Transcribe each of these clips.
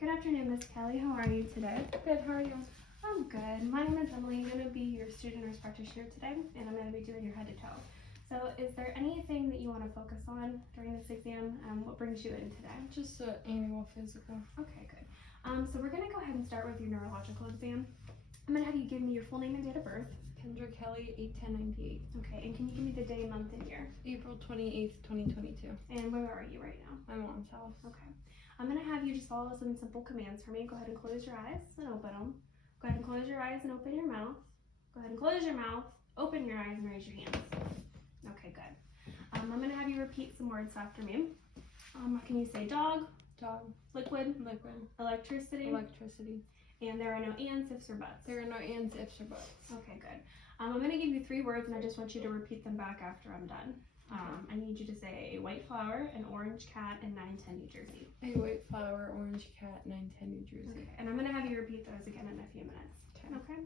Good afternoon, Miss Kelly. How are you today? Good, how are you? I'm good. My name is Emily. I'm going to be your student nurse practitioner today, and I'm going to be doing your head to toe. So is there anything that you want to focus on during this exam? What brings you in today? Just an annual physical. Okay, good. So we're going to go ahead and start with your neurological exam. I'm going to have you give me your full name and date of birth. Kendra Kelly, 8/10/98. Okay, and can you give me the day, month, and year? April 28th, 2022. And where are you right now? My mom's house. Okay. I'm going to have you just follow some simple commands for me. Go ahead and close your eyes and open them. Go ahead and close your eyes and open your mouth. Go ahead and close your mouth, open your eyes, and raise your hands. Okay, good. I'm going to have you repeat some words after me. Can you say dog? Dog. Liquid? Liquid. Electricity? Electricity. And there are no ands, ifs, or buts. There are no ands, ifs, or buts. Okay, good. I'm going to give you 3 words, and I just want you to repeat them back after I'm done. I need you to say a white flower, an orange cat, and 910 New Jersey. A white flower, orange cat, 910 New Jersey. Okay, and I'm going to have you repeat those again in a few minutes. Okay.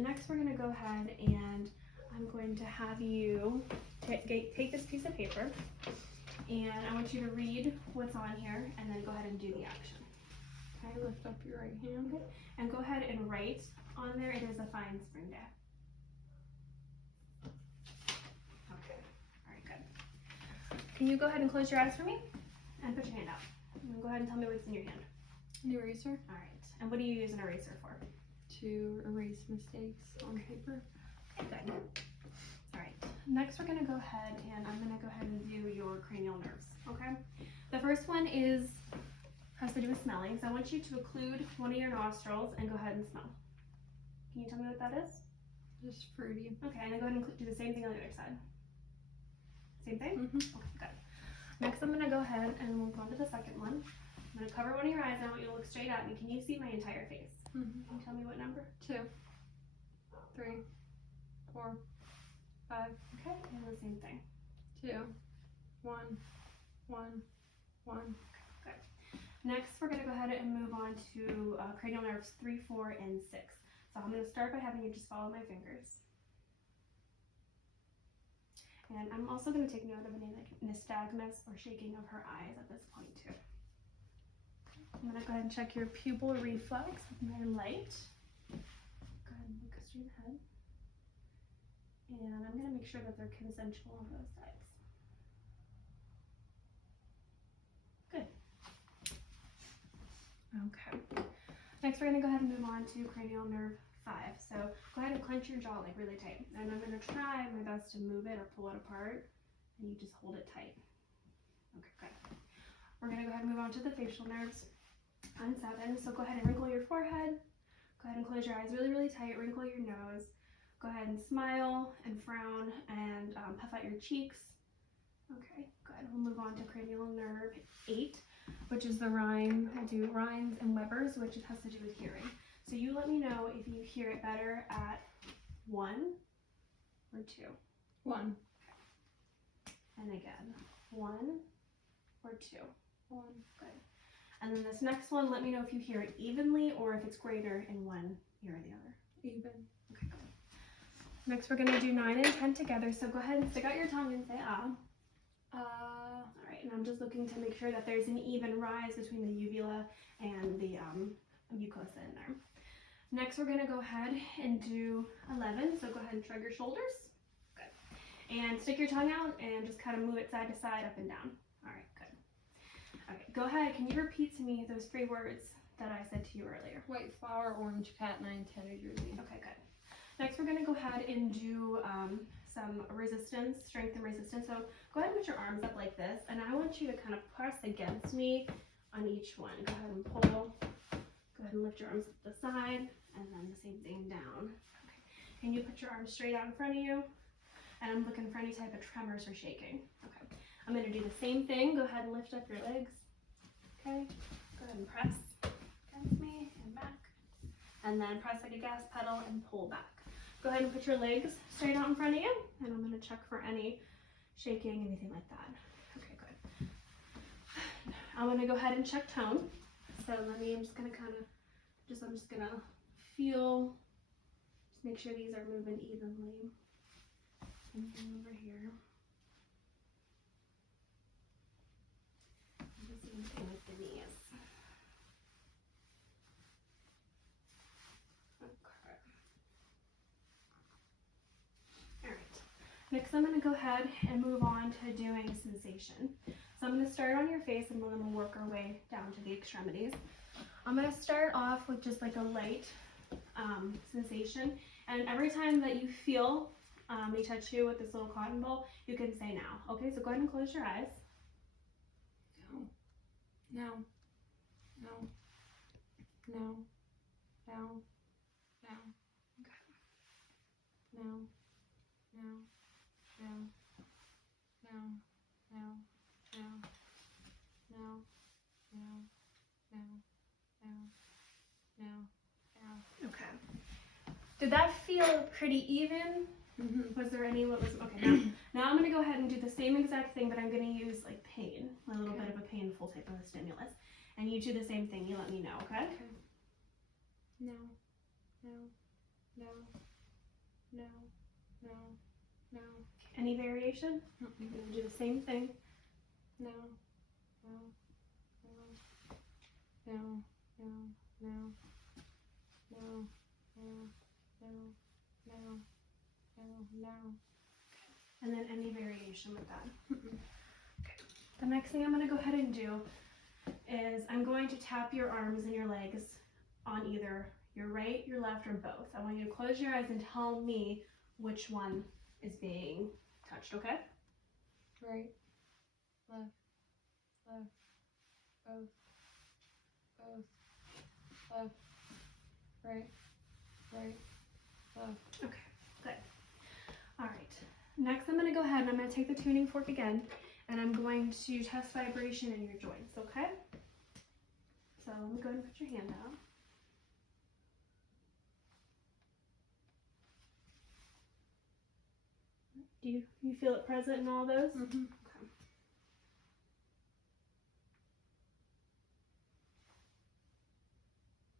Next, we're going to go ahead and I'm going to have you take this piece of paper, and I want you to read what's on here, and then go ahead and do the action. Okay, lift up your right hand. Okay, and go ahead and write on there, it is a fine spring day. Okay, all right, good. Can you go ahead and close your eyes for me and put your hand out? And go ahead and tell me what's in your hand. An eraser. All right, and what do you use an eraser for? To erase mistakes on paper. Okay, good. All right, next we're gonna go ahead and I'm gonna go ahead and do your cranial nerves, okay? The first one has to do with smelling, so I want you to occlude one of your nostrils and go ahead and smell. Can you tell me what that is? Just fruity. Okay, and then go ahead and do the same thing on the other side. Same thing? Mm-hmm. Okay, good. Next I'm gonna go ahead and move on to the second one. I'm gonna cover one of your eyes and I want you to look straight at me. Can you see my entire face? Mm-hmm. Can you tell me what number? 2, 3, 4, 5. Okay, and the same thing. 2, 1, 1, 1. Good. Next, we're going to go ahead and move on to cranial nerves 3, 4, and 6. So I'm going to start by having you just follow my fingers. And I'm also going to take note of any like nystagmus or shaking of her eyes at this point too. I'm going to go ahead and check your pupil reflex with my light. Go ahead and look straight ahead. And I'm going to make sure that they're consensual on both sides. Good. Okay. Next, we're going to go ahead and move on to cranial nerve 5. So go ahead and clench your jaw like really tight. And I'm going to try my best to move it or pull it apart. And you just hold it tight. Okay, good. We're going to go ahead and move on to the facial nerves on 7. So go ahead and wrinkle your forehead. Go ahead and close your eyes really, really tight. Wrinkle your nose. Go ahead and smile and frown and puff out your cheeks. Okay, good. We'll move on to cranial nerve 8, which is the Rhine. We'll do Rhines and Webers, which has to do with hearing. So you let me know if you hear it better at 1 or 2. 1. And again, 1 or 2. 1. Good. And then this next one, let me know if you hear it evenly or if it's greater in one ear or the other. Even. Okay, good. Next, we're going to do 9 and 10 together. So go ahead and stick out your tongue and say ah. All right, and I'm just looking to make sure that there's an even rise between the uvula and the mucosa in there. Next, we're going to go ahead and do 11. So go ahead and shrug your shoulders. Good. And stick your tongue out and just kind of move it side to side, up and down. All right, good. Okay, go ahead. Can you repeat to me those 3 words that I said to you earlier? White flower, orange cat, 910 New Jersey. Okay, good. Next, we're going to go ahead and do some resistance, strength and resistance. So go ahead and put your arms up like this, and I want you to kind of press against me on each one. Go ahead and pull. Go ahead and lift your arms to the side, and then the same thing down. Okay. Can you put your arms straight out in front of you? And I'm looking for any type of tremors or shaking. Okay. I'm going to do the same thing. Go ahead and lift up your legs. Okay. Go ahead and press against me and back. And then press like a gas pedal and pull back. Go ahead and put your legs straight out in front of you, and I'm going to check for any shaking, anything like that. Okay, good. I'm going to go ahead and check tone. So I'm just going to I'm just going to feel, just make sure these are moving evenly. And then over here. And the same thing with the knees. Next, I'm going to go ahead and move on to doing sensation. So I'm going to start on your face and we're going to work our way down to the extremities. I'm going to start off with just like a light sensation. And every time that you feel me touch you with this little cotton ball, you can say now. Okay, so go ahead and close your eyes. No. No. No. No. No. No. Okay. No. No. No. No. No. No. No. No. No. No. No. No. Okay. Did that feel pretty even? Mm-hmm. Was there any, what was, okay, now I'm going to go ahead and do the same exact thing, but I'm going to use like pain, a little bit of a painful type of a stimulus. And you do the same thing, you let me know, okay? Okay. No. No. No. No. No. No. Any variation? You're going to do the same thing. No. No. No. No. No. No. No. No. No. No. No. And then any variation with that. Okay. The next thing I'm going to go ahead and do is I'm going to tap your arms and your legs on either your right, your left, or both. I want you to close your eyes and tell me which one is being touched, okay? Right. Left. Left. Both. Both. Left. Right. Right. Left. Okay, good. All right. Next, I'm going to go ahead and I'm going to take the tuning fork again, and I'm going to test vibration in your joints, okay? So let me go ahead and put your hand out. Do you feel it present in all those? Mm-hmm. Okay.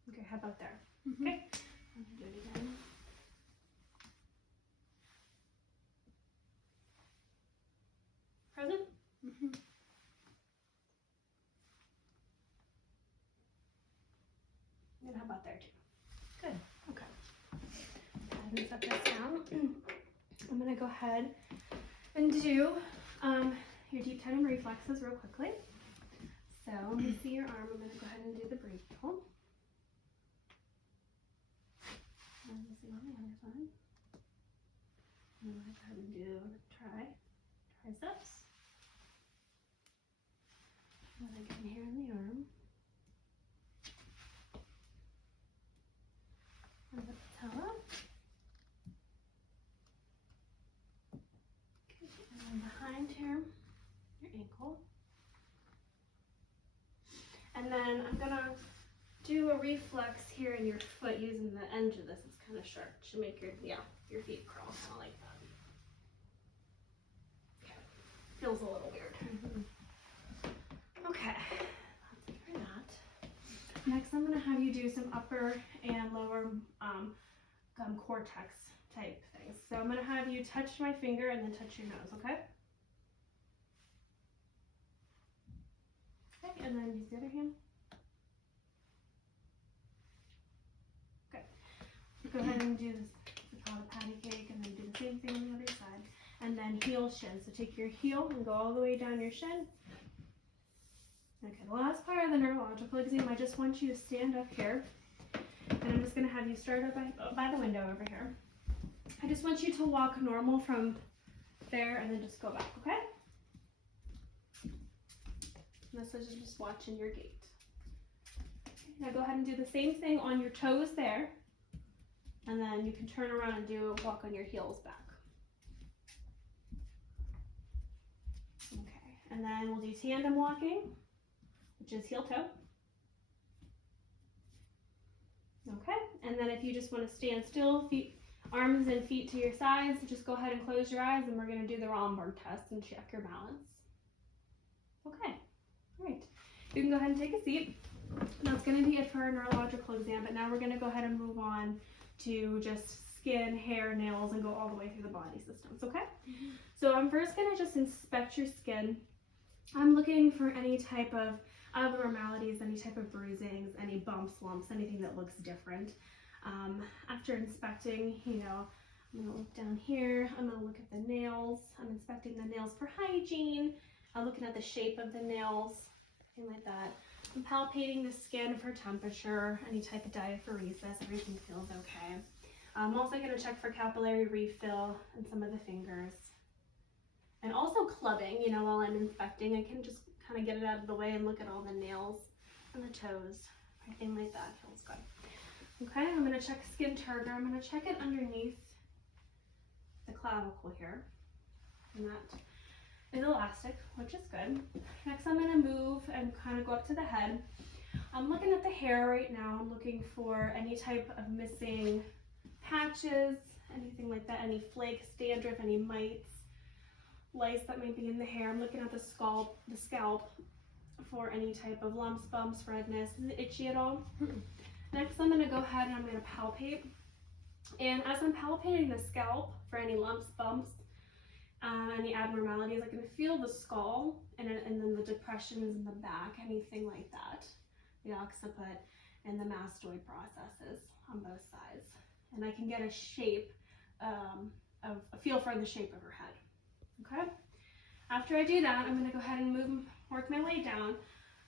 Okay, how about there? Mm-hmm. Okay. I'm gonna do it again. Present? Mm-hmm. And how about there too? Good. Okay. Go ahead and set this down. I'm gonna go ahead and do your deep tendon reflexes real quickly. So let me see your arm. I'm gonna go ahead and do the brachial. And let me see on the other side. I'm gonna go ahead and do triceps. What I get in here in the arm. And the patella. Okay, and then behind here, your ankle. And then I'm gonna do a reflex here in your foot using the edge of this. It's kind of sharp to make your feet curl, kind of like that. Okay, feels a little weird. Okay, that's it for that. Next, I'm gonna have you do some upper and lower cortex type things. So I'm gonna have you touch my finger and then touch your nose, okay? Okay, and then use the other hand. Okay. Go ahead and do this. We call it patty cake, and then do the same thing on the other side. And then heel shin. So take your heel and go all the way down your shin. Okay, the last part of the neurological exam, I just want you to stand up here. And I'm just going to have you start up by the window over here. I just want you to walk normal from there and then just go back, okay? And this is just watching your gait. Now go ahead and do the same thing on your toes there. And then you can turn around and do a walk on your heels back. Okay, and then we'll do tandem walking, which is heel toe. Okay, and then if you just want to stand still, arms and feet to your sides, just go ahead and close your eyes, and we're going to do the Romberg test and check your balance. Okay, all right. You can go ahead and take a seat. That's going to be it for our neurological exam, but now we're going to go ahead and move on to just skin, hair, nails, and go all the way through the body systems, okay? Mm-hmm. So I'm first going to just inspect your skin. I'm looking for any type of abnormalities, any type of bruisings, any bumps, lumps, anything that looks different. After inspecting, I'm gonna look down here. I'm gonna look at the nails. I'm inspecting the nails for hygiene. I'm looking at the shape of the nails, things like that. I'm palpating the skin for temperature, any type of diaphoresis, everything feels okay. I'm also gonna check for capillary refill in some of the fingers. And also clubbing, you know, while I'm inspecting, I can just kind of get it out of the way and look at all the nails and the toes. Everything like that feels good. Okay, I'm gonna check skin turgor. I'm gonna check it underneath the clavicle here. And that is elastic, which is good. Next, I'm gonna move and kind of go up to the head. I'm looking at the hair right now. I'm looking for any type of missing patches, anything like that, any flakes, dandruff, any mites, lice that might be in the hair. I'm looking at the scalp for any type of lumps, bumps, redness. Is it itchy at all? Next, I'm gonna go ahead and I'm gonna palpate. And as I'm palpating the scalp for any lumps, bumps, any abnormalities, I can feel the skull and then the depressions in the back, anything like that, the occiput and the mastoid processes on both sides. And I can get a shape, a feel for the shape of her head. Okay? After I do that, I'm going to go ahead and work my way down.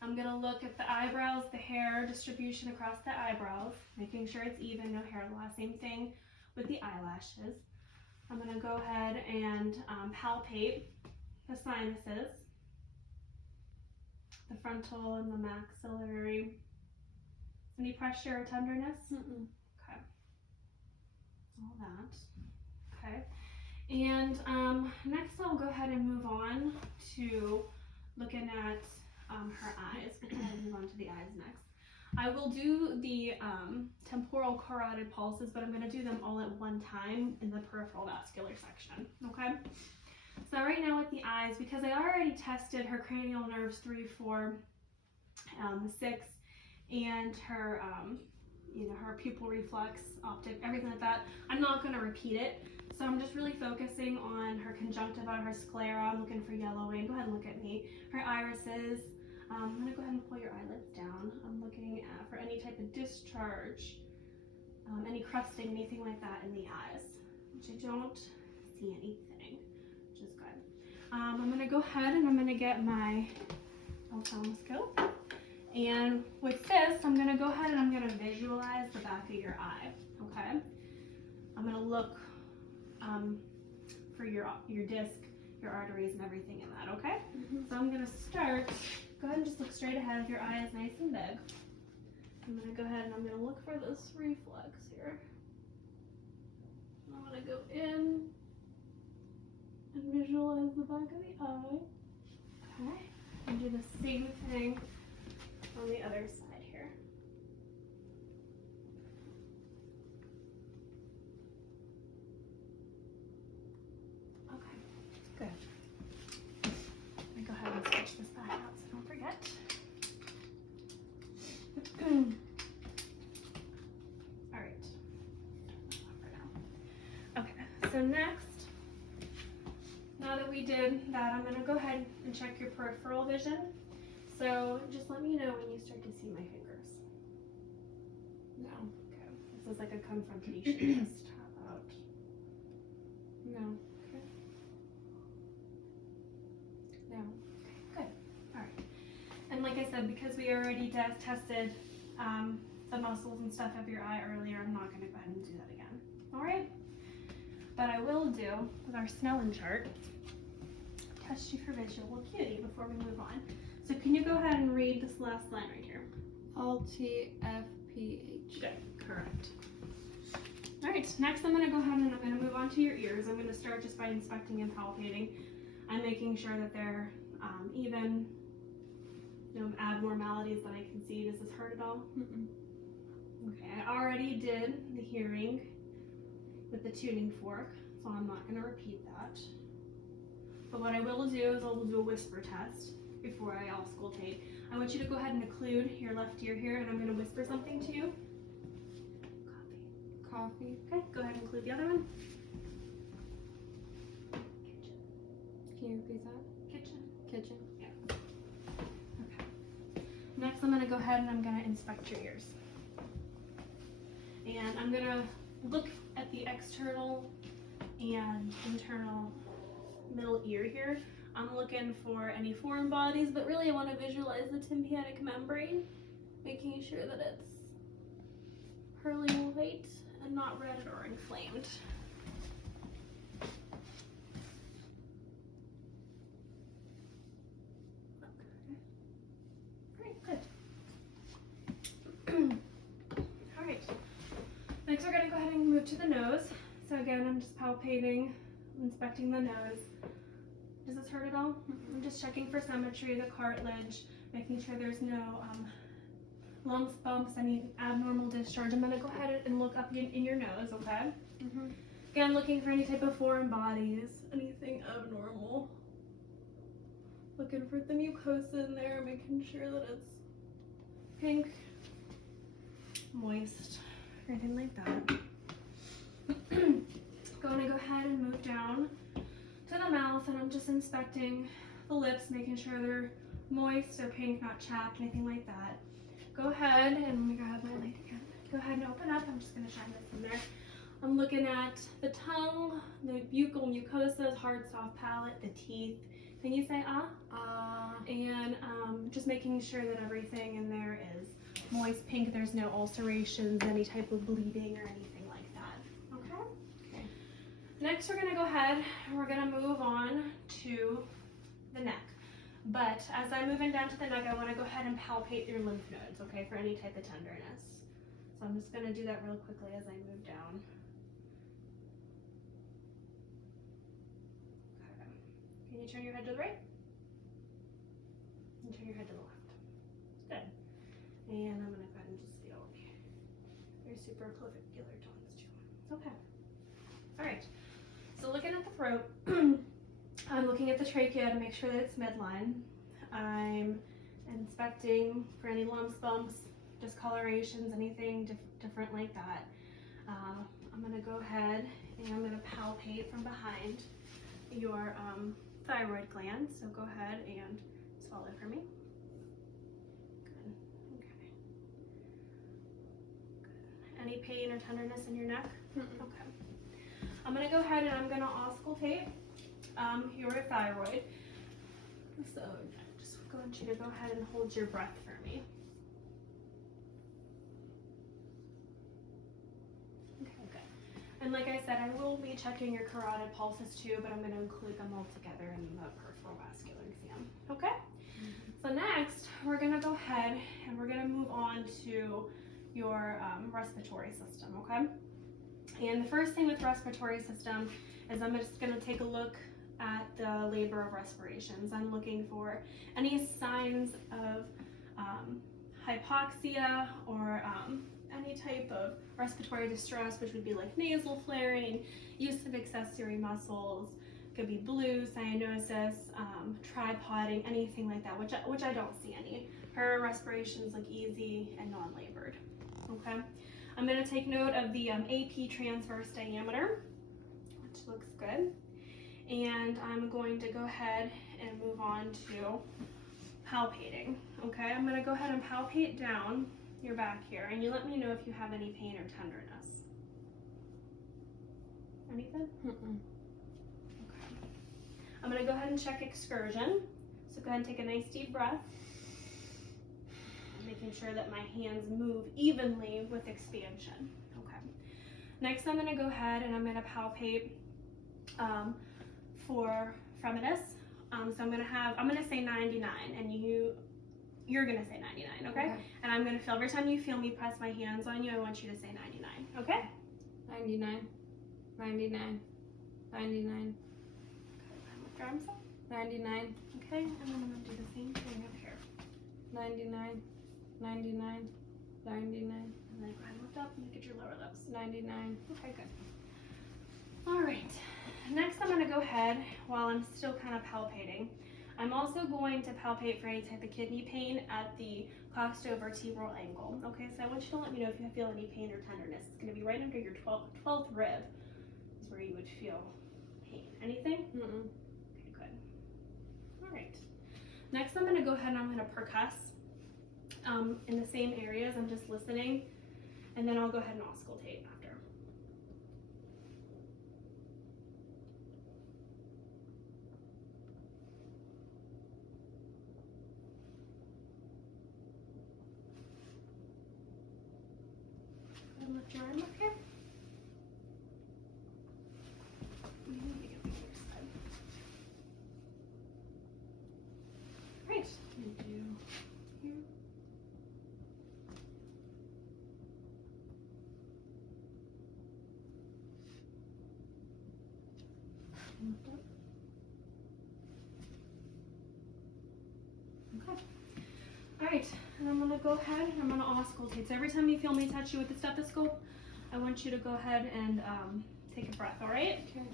I'm going to look at the eyebrows, the hair distribution across the eyebrows, making sure it's even, no hair loss. Same thing with the eyelashes. I'm going to go ahead and palpate the sinuses, the frontal and the maxillary. Any pressure or tenderness? Okay. All that. Okay. And next I'll go ahead and move on to looking at her eyes. We'll move on to the eyes next. I will do the temporal carotid pulses, but I'm going to do them all at one time in the peripheral vascular section, okay? So right now with the eyes, because I already tested her cranial nerves 3, 4, 6, and her, her pupil reflex, optic, everything like that, I'm not going to repeat it. So I'm just really focusing on her conjunctiva, her sclera. I'm looking for yellowing. Go ahead and look at me. Her irises. I'm going to go ahead and pull your eyelids down. I'm looking for any type of discharge, any crusting, anything like that in the eyes, which I don't see anything, which is good. I'm going to go ahead and I'm going to get my ophthalmoscope. And with this, I'm going to go ahead and I'm going to visualize the back of your eye, okay? I'm going to look for your disc, your arteries, and everything in that, okay? So I'm going to start. Go ahead and just look straight ahead. Your eye is nice and big. I'm going to go ahead and I'm going to look for this reflex here. I'm going to go in and visualize the back of the eye. Okay. And do the same thing on the other side here. Okay, good. Let me go ahead and switch this back out so don't forget. All right. Okay, so next, now that we did that, I'm going to go ahead and check your peripheral vision. So just let me know when you start to see my fingers. No. Okay. This is like a confrontation test. How about? No. Okay. No. Okay. Good. All right. And like I said, because we already tested the muscles and stuff of your eye earlier, I'm not going to go ahead and do that again. All right. But I will do with our Snellen chart. Test you for visual acuity before we move on. So can you go ahead and read this last line right here? LTFPH. Good, correct. All right, next I'm going to go ahead and I'm going to move on to your ears. I'm going to start just by inspecting and palpating. I'm making sure that they're even, no abnormalities that I can see. Does this hurt at all? Okay, I already did the hearing with the tuning fork, so I'm not going to repeat that. But what I will do is I'll do a whisper test before I auscultate. I want you to go ahead and occlude your left ear here, and I'm going to whisper something to you. Coffee. Okay, go ahead and include the other one. Can you repeat that? Kitchen. Yeah. Okay. Next, I'm going to go ahead and I'm going to inspect your ears. And I'm going to look at the external and internal middle ear here. I'm looking for any foreign bodies, but really I want to visualize the tympanic membrane, making sure that it's pearly white and not red or inflamed. Alright, next we're going to go ahead and move to the nose. So again, I'm just palpating, inspecting the nose. Does this hurt at all? I'm just checking for symmetry, the cartilage, making sure there's no lumps, bumps, any abnormal discharge. I'm going to go ahead and look up in your nose, okay? Again, looking for any type of foreign bodies, anything abnormal. Looking for the mucosa in there, making sure that it's pink, moist, anything like that. Going to go ahead and move down to the mouth, and I'm just inspecting the lips, making sure they're moist, they're pink, not chapped, anything like that. Go ahead and let me grab my light again. Go ahead and open up. I'm just going to shine this in there. I'm looking at the tongue, the buccal mucosas, hard, soft palate, the teeth. Can you say ah? And just making sure that everything in there is moist, pink, there's no ulcerations, any type of bleeding or anything like that. Okay? Next, we're going to go ahead and we're going to move on to the neck. But as I'm moving down to the neck, I want to go ahead and palpate your lymph nodes, okay, for any type of tenderness. So I'm just going to do that real quickly as I move down. Okay. Can you turn your head to the right? And turn your head to the left. Good. And I'm going to go ahead and just feel your supraclavicular tones too. Okay. All right. So looking at the throat, I'm looking at the trachea to make sure that it's midline. I'm inspecting for any lumps, bumps, discolorations, anything different like that. I'm going to go ahead and I'm going to palpate from behind your thyroid gland. So go ahead and swallow for me. Good. Okay. Good. Any pain or tenderness in your neck? Okay. I'm going to go ahead and I'm going to auscultate your thyroid. So I just want you to go ahead and hold your breath for me. Okay, good. And like I said, I will be checking your carotid pulses too, but I'm going to include them all together in the peripheral vascular exam. Okay? So next, we're going to go ahead and we're going to move on to your respiratory system, okay? And the first thing with respiratory system is I'm just going to take a look at the labor of respirations. I'm looking for any signs of hypoxia or any type of respiratory distress, which would be like nasal flaring, use of accessory muscles, could be blue, cyanosis, tripoding, anything like that, which I don't see any. Her respirations look easy and non-labored. Okay, I'm going to take note of the AP transverse diameter, which looks good. And I'm going to go ahead and move on to palpating. Okay, I'm going to go ahead and palpate down your back here, and you let me know if you have any pain or tenderness. Anything? Okay. I'm going to go ahead and check excursion. So go ahead and take a nice deep breath, making sure that my hands move evenly with expansion. Okay. Next, I'm going to go ahead and I'm going to palpate for fremitus. So I'm gonna say 99, and you're gonna say 99, okay? And I'm gonna feel every time you feel me press my hands on you, I want you to say 99, okay? 99, 99, 99. Lift your arms up. 99. Okay, and then I'm gonna do the same thing up here. 99, 99, 99. And then go ahead and lift up and look at your lower lips. 99. Okay, good. All right. Next, I'm going to go ahead, while I'm still kind of palpating, I'm also going to palpate for any type of kidney pain at the costovertebral angle. Okay, so I want you to let me know if you feel any pain or tenderness. It's going to be right under your 12th rib is where you would feel pain. Anything? Okay, good. All right. Next, I'm going to go ahead and I'm going to percuss in the same areas. I'm just listening, and then I'll go ahead and auscultate after. and lift your arm up here. And let me get the other side. Great. And do here. And lift up. Okay. All right, and I'm gonna go ahead, I'm gonna auscultate. So every time you feel me touch you with the stethoscope, I want you to go ahead and take a breath, all right? Okay.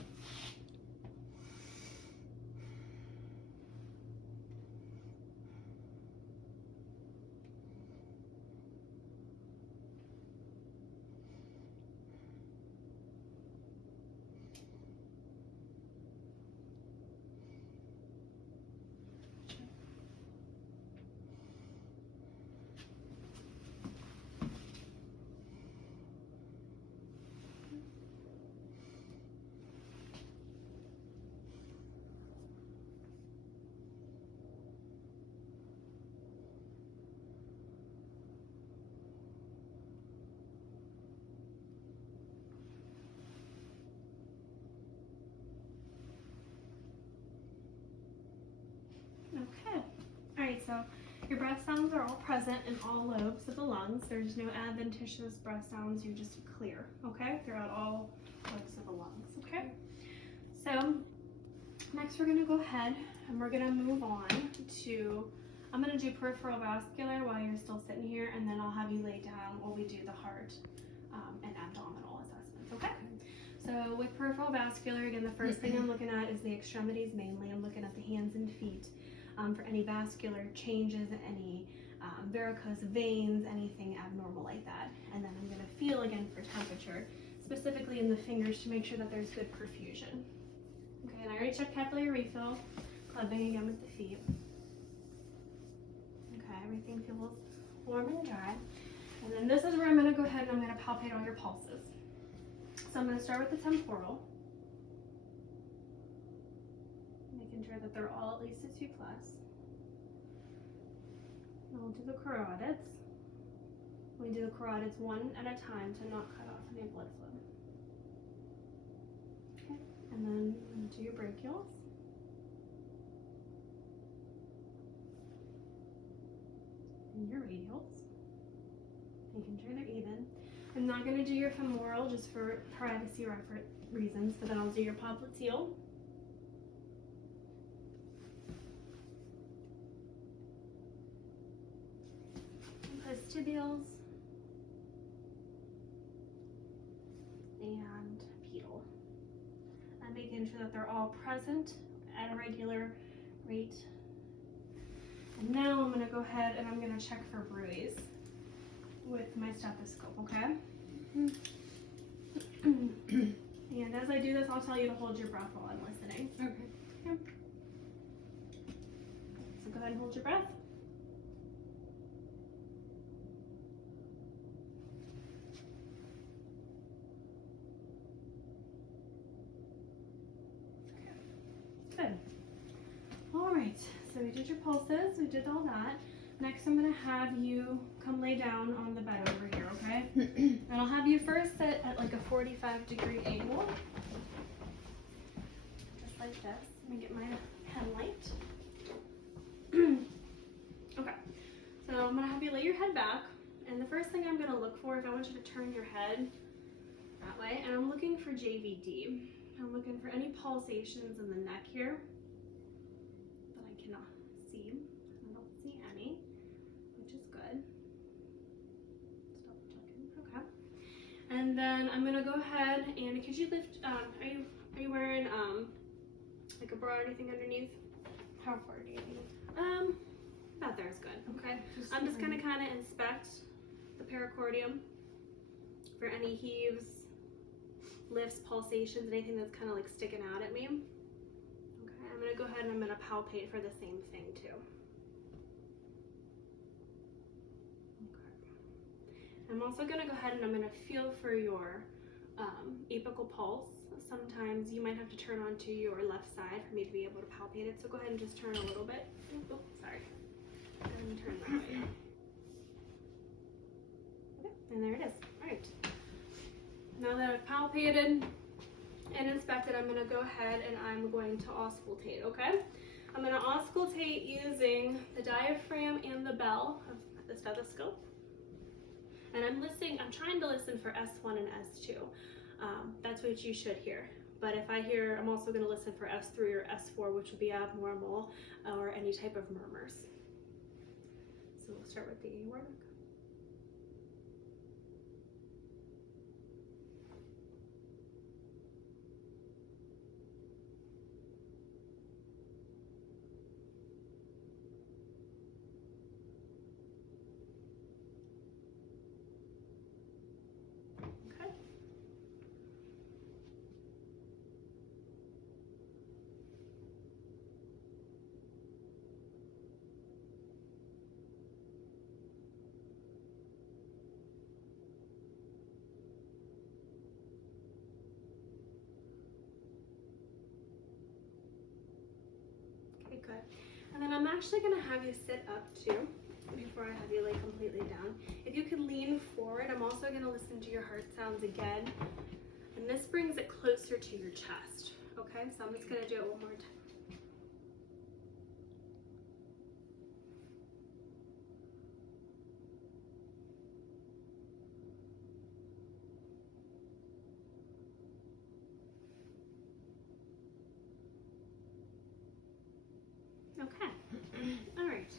Okay. All right, so your breath sounds are all present in all lobes of the lungs. There's no adventitious breath sounds. You're just clear, okay? Throughout all lobes of the lungs, okay? So next we're gonna go ahead and we're gonna move on to, I'm gonna do peripheral vascular while you're still sitting here, and then I'll have you lay down while we do the heart and abdominal assessments, okay? So with peripheral vascular, again, the first thing I'm looking at is the extremities mainly. I'm looking at the hands and feet for any vascular changes, any varicose veins, anything abnormal like that. And then I'm gonna feel again for temperature, specifically in the fingers to make sure that there's good perfusion. Okay, and I already checked capillary refill, clubbing again with the feet. Okay, everything feels warm and dry. And then this is where I'm gonna go ahead and I'm gonna palpate all your pulses. So I'm gonna start with the temporal, making sure that they're all at least a 2+. And we'll do the carotids. We do the carotids one at a time to not cut off any blood flow. Okay, and then do your brachials. And your radials. Making sure they're even. I'm not going to do your femoral just for privacy reasons, but then I'll do your popliteal. Vestibules. And pedal. I'm making sure that they're all present at a regular rate. And now I'm going to go ahead and I'm going to check for bruise with my stethoscope, okay? And as I do this, I'll tell you to hold your breath while I'm listening. Okay. So go ahead and hold your breath. Good. All right, so we did your pulses, we did all that. Next, I'm gonna have you come lay down on the bed over here, okay? And I'll have you first sit at like a 45-degree angle. Just like this. Let me get my pen light. Okay, so I'm gonna have you lay your head back. And the first thing I'm gonna look for is I want you to turn your head that way. And I'm looking for JVD. I'm looking for any pulsations in the neck here that I cannot see. I don't see any, which is good. Just double checking. Okay. And then I'm gonna go ahead and could you lift? Are you wearing like a bra or anything underneath? How far do you need? About there is good. Okay. I'm just gonna kind of inspect the pericardium for any heaves, lifts, pulsations, anything that's kind of like sticking out at me. Okay, I'm gonna go ahead and I'm gonna palpate for the same thing too. Okay. I'm also gonna go ahead and I'm gonna feel for your apical pulse. Sometimes you might have to turn onto your left side for me to be able to palpate it. So go ahead and just turn a little bit. Oh, sorry. And turn that way. Okay, and there it is. All right. Now that I've palpated and inspected, I'm gonna go ahead and I'm going to auscultate, okay? I'm gonna auscultate using the diaphragm and the bell of the stethoscope. And I'm trying to listen for S1 and S2. That's what you should hear. But if I hear, I'm also gonna listen for S3 or S4, which would be abnormal, or any type of murmurs. So we'll start with the aortic. Good. And then I'm actually going to have you sit up too before I have you lay completely down. If you could lean forward, I'm also going to listen to your heart sounds again. And this brings it closer to your chest. Okay, so I'm just going to do it one more time. Okay, all right.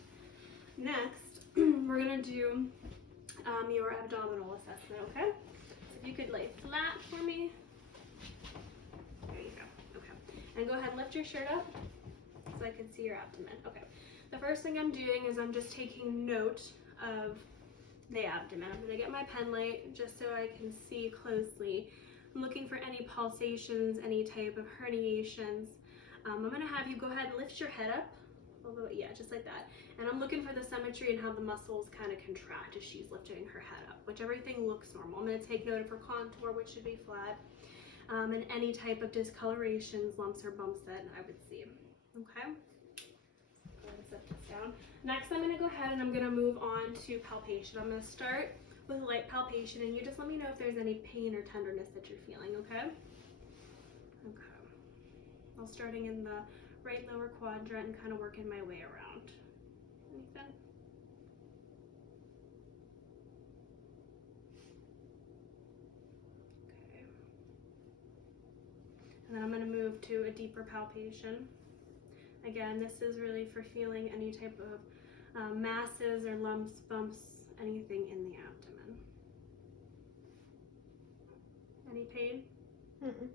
Next, we're gonna do your abdominal assessment, okay? So if you could lay flat for me. There you go, okay. And go ahead and lift your shirt up so I can see your abdomen, okay. The first thing I'm doing is I'm just taking note of the abdomen. I'm gonna get my pen light just so I can see closely. I'm looking for any pulsations, any type of herniations. I'm gonna have you go ahead and lift your head up. Although, yeah, just like that. And I'm looking for the symmetry and how the muscles kind of contract as she's lifting her head up, which everything looks normal. I'm going to take note of her contour, which should be flat, and any type of discolorations, lumps, or bumps that I would see. Okay? Go ahead and set this down. Next, I'm going to go ahead and I'm going to move on to palpation. I'm going to start with light palpation, and you just let me know if there's any pain or tenderness that you're feeling, okay? Okay. I'm starting in the right lower quadrant and kind of working my way around. Anything? Okay. And then I'm going to move to a deeper palpation. Again, this is really for feeling any type of masses or lumps, bumps, anything in the abdomen. Any pain? Mm-mm.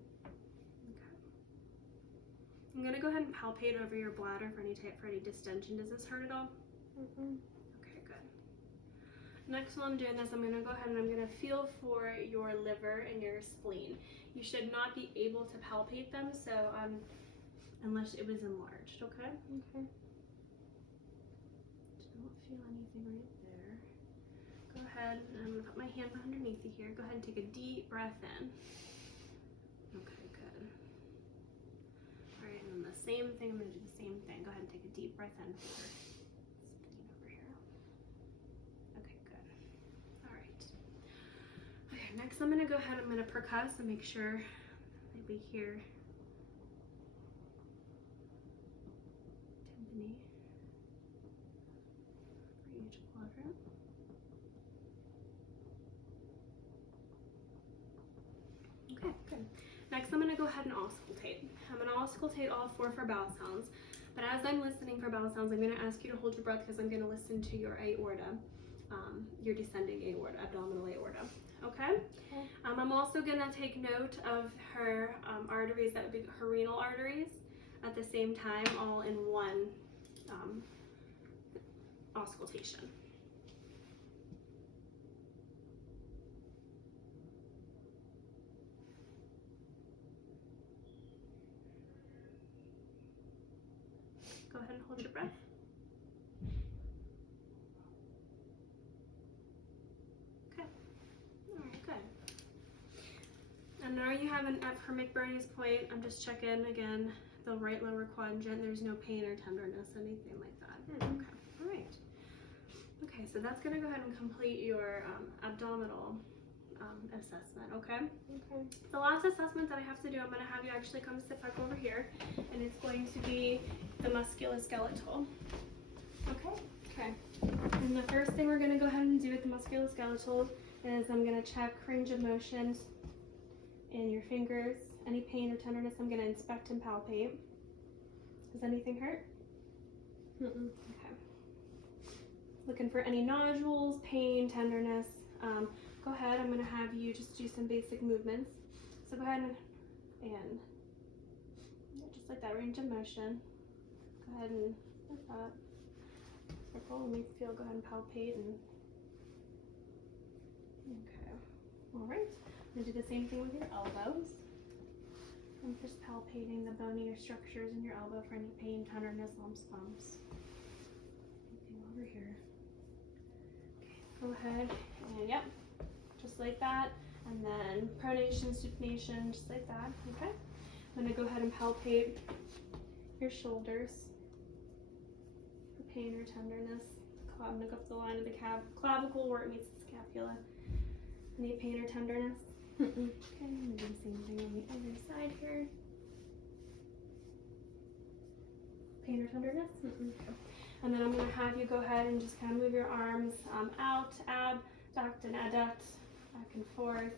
I'm going to go ahead and palpate over your bladder for any distension. Does this hurt at all? Mm-mm. Okay, good. Next, while I'm doing this, I'm going to go ahead and I'm going to feel for your liver and your spleen. You should not be able to palpate them, so unless it was enlarged, okay? Okay. Don't feel anything right there. Go ahead, and I'm going to put my hand underneath you here. Go ahead and take a deep breath in. Okay, good. Alright, and then the same thing, I'm going to do the same thing. Go ahead and take a deep breath in for spleen over here. Okay, good. Alright. Okay, next I'm going to go ahead, I'm going to percuss and make sure that we hear timpani for each quadrant. Okay, good. Next, I'm going to go ahead and auscultate. I'm going to auscultate all 4 for bowel sounds. But as I'm listening for bowel sounds, I'm going to ask you to hold your breath because I'm going to listen to your aorta, your descending aorta, abdominal aorta. Okay? I'm also going to take note of her arteries, that would be her renal arteries, at the same time, all in one auscultation. Go ahead and hold your breath. Okay. All right, good. And now you have at her McBurney's point, I'm just checking again the right lower quadrant. There's no pain or tenderness, anything like that. Mm-mm. Okay. All right. Okay, so that's going to go ahead and complete your abdominal assessment, okay? Okay. The last assessment that I have to do, I'm going to have you actually come sit back over here, and it's going to be the musculoskeletal. Okay? Okay. And the first thing we're going to go ahead and do with the musculoskeletal is I'm going to check range of motion in your fingers. Any pain or tenderness, I'm going to inspect and palpate. Does anything hurt? Mm-mm. Okay. Looking for any nodules, pain, tenderness. Go ahead, I'm going to have you just do some basic movements. So go ahead and yeah, just like that range of motion. Go ahead and like that. Circle, let me feel, go ahead and palpate. And okay. Alright, I'm going to do the same thing with your elbows. I'm just palpating the bonier structures in your elbow for any pain, tenderness, lumps, bumps. Anything over here. Okay, go ahead and yep, just like that. And then pronation, supination, just like that. Okay. I'm gonna go ahead and palpate your shoulders for pain or tenderness. I'm gonna go up the line of the clavicle where it meets the scapula. Any pain or tenderness? Mm-mm. Okay, I'm gonna do the same thing on the other side here. Pain or tenderness? Mm-mm. And then I'm going to have you go ahead and just kind of move your arms out, abduct and adduct, back and forth.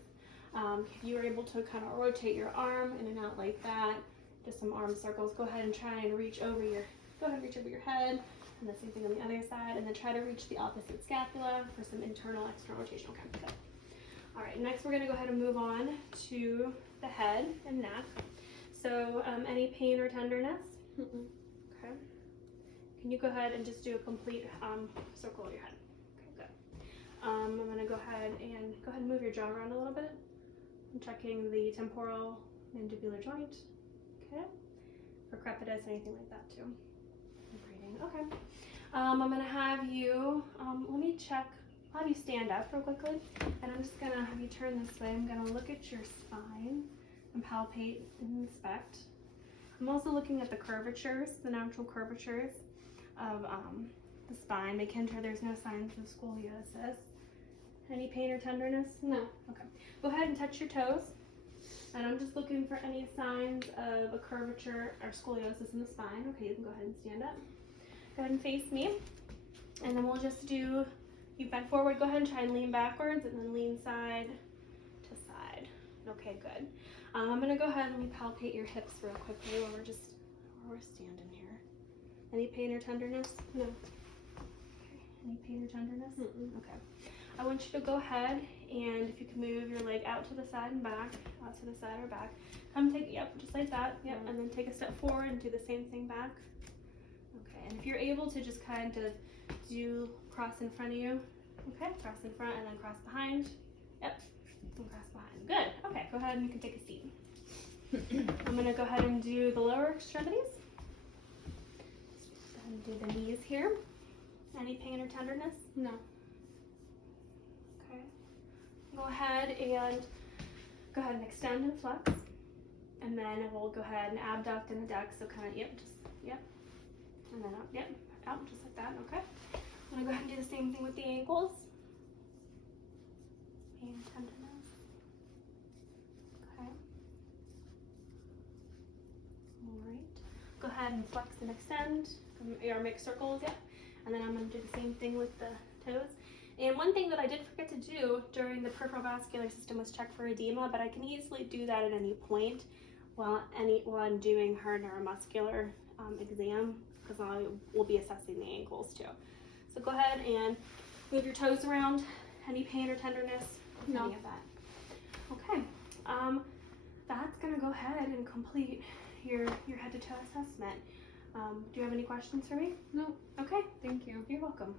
If you were able to kind of rotate your arm in and out like that, just some arm circles, go ahead and try and reach over your head. And the same thing on the other side. And then try to reach the opposite scapula for some internal, external rotation. Okay, good. All right, next we're going to go ahead and move on to the head and neck. So any pain or tenderness? Mm-mm. Okay. Can you go ahead and just do a complete circle of your head? Okay, good. I'm going to go ahead and move your jaw around a little bit. I'm checking the temporal mandibular joint. Okay. For crepitus, anything like that too. Breathing. Okay. I'm going to have you, let me check. I'll have you stand up real quickly, and I'm just going to have you turn this way. I'm going to look at your spine and palpate and inspect. I'm also looking at the curvatures, the natural curvatures of the spine, making sure there's no signs of scoliosis. Any pain or tenderness? No. Okay. Go ahead and touch your toes. And I'm just looking for any signs of a curvature or scoliosis in the spine. Okay, you can go ahead and stand up. Go ahead and face me. And then we'll just do, you bend forward, go ahead and try and lean backwards and then lean side to side. Okay, good. I'm going to go ahead and let me palpate your hips real quickly while we're standing here. Any pain or tenderness? No. Okay. Any pain or tenderness? Mm-mm. Okay. I want you to go ahead and if you can move your leg out to the side and back, out to the side or back. Come take, yep, just like that. Yep, and then take a step forward and do the same thing back. Okay, and if you're able to just kind of do cross in front of you. Okay, cross in front and then cross behind. Yep, and cross behind. Good. Okay, go ahead and you can take a seat. I'm going to go ahead and do the lower extremities. Go ahead and do the knees here. Any pain or tenderness? No. Okay. Go ahead and extend and flex. And then we'll go ahead and abduct and adduct. So kind of, yep, just, yep. And then up, yep, out, just like that, okay? I'm gonna go ahead and do the same thing with the ankles. Pain and tenderness. Okay. All right. Go ahead and flex and extend. Or make circles, yep. And then I'm gonna do the same thing with the toes. And one thing that I did forget to do during the peripheral vascular system was check for edema, but I can easily do that at any point while I'm doing her neuromuscular exam, because I will be assessing the ankles too. So go ahead and move your toes around. Any pain or tenderness? No. Any of that. Okay. That's gonna go ahead and complete your head to toe assessment. Do you have any questions for me? No. Okay. Thank you. You're welcome.